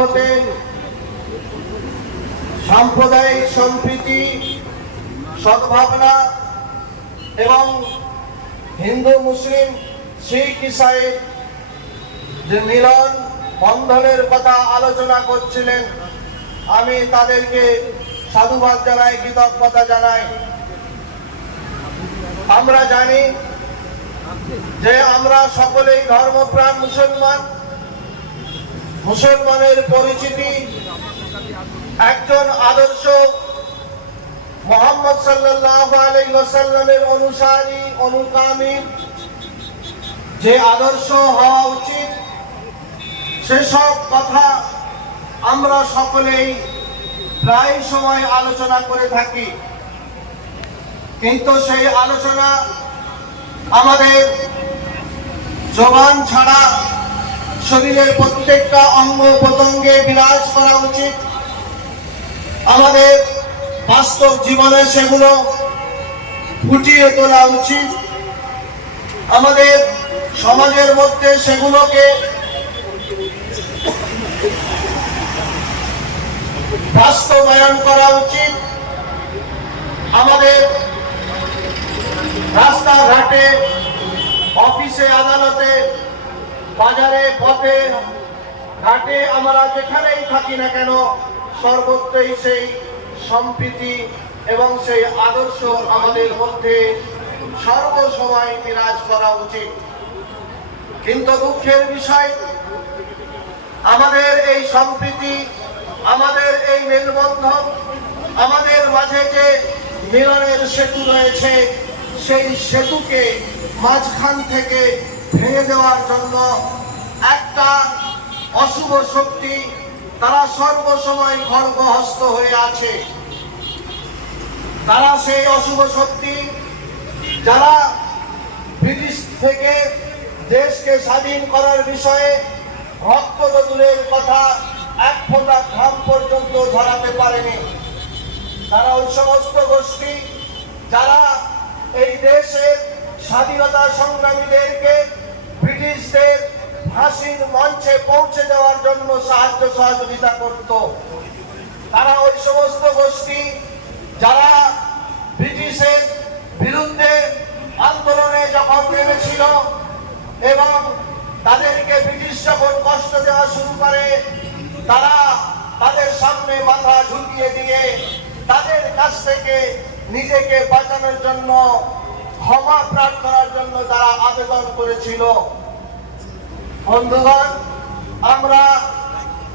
হতে সাম্প্রদায়িক সম্প্রীতি, সদ্ভাবনা এবং হিন্দু মুসলিম শিখ ইসাই যে মিলন বন্ধনের কথা আলোচনা করছিলেন, আমি তাদেরকে সাধুবাদ জানাই, কৃতজ্ঞতা জানাই। আমরা জানি যে আমরা সকলেই ধর্মপ্রাণ মুসলমান। মুসলমানের পরিচিতি একজন আদর্শ মুহাম্মদ সাল্লাল্লাহু আলাইহি ওয়াসাল্লামের অনুসারী, অনুগামী যে আদর্শ হওয়া উচিত, সেসব কথা আমরা সকলেই প্রায় সময় আলোচনা করে থাকি। কিন্তু সেই আলোচনা আমাদের জবান ছাড়া শরীরের প্রত্যেকটা অঙ্গ প্রত্যঙ্গে বিরাজ করা উচিত। আমাদের বাস্তব জীবনে সেগুলো ফুটিয়ে তোলা উচিত। আমাদের সমাজের মধ্যে সেগুলোকে বাস্তবায়ন করা উচিত। আমাদের রাস্তাঘাটে, অফিসে, আদালতে, বাজারে, পথে ঘাটে আমরা যেখানেই থাকি না কেন, সর্বত্রই সেই সম্প্রীতি এবং সেই আদর্শ আমাদের মধ্যে সর্বসময় বিরাজ করা উচিত। কিন্তু দুঃখের বিষয়, আমাদের এই সম্প্রীতি, আমাদের এই মেলবন্ধন, আমাদের মাঝে যে মিলনের সেতু রয়েছে, সেই সেতুকে মাঝখান থেকে ভেঙে দেওয়ার জন্য একটা অশুভ শক্তি, তারা সর্বসময় খড়গহস্ত হয়ে আছে। তারা সেই অশুভ শক্তি, যারা ব্রিটিশ থেকে দেশকে স্বাধীন করার বিষয়ে রক্ত দূরের কথা, এক ফোঁটা ঘাম পর্যন্ত ধরাতে পারেনি। তারা ওই সমস্ত গোষ্ঠী যারা এই দেশের স্বাধীনতা সংগ্রামীদেরকে ব্রিটিশদের ফাঁসির মঞ্চে পৌঁছে দেওয়ার জন্য সাহায্য সহযোগিতা করত। তারা ওই সমস্ত গোষ্ঠী যারা ব্রিটিশের বিরুদ্ধে আন্দোলনে যখন নেমেছিল এবং তাদেরকে ব্রিটিশ যখন কষ্ট দেওয়া শুরু করে, তারা তাদের সামনে মাথা ঝুঁকিয়ে দিয়ে তাদের কাছ থেকে নিজেকে বাঁচানোর জন্য, ক্ষমা প্রার্থনার জন্য তারা আবেদন করেছিল। বন্ধুগণ, আমরা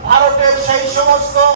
ভারতের সেই সমস্ত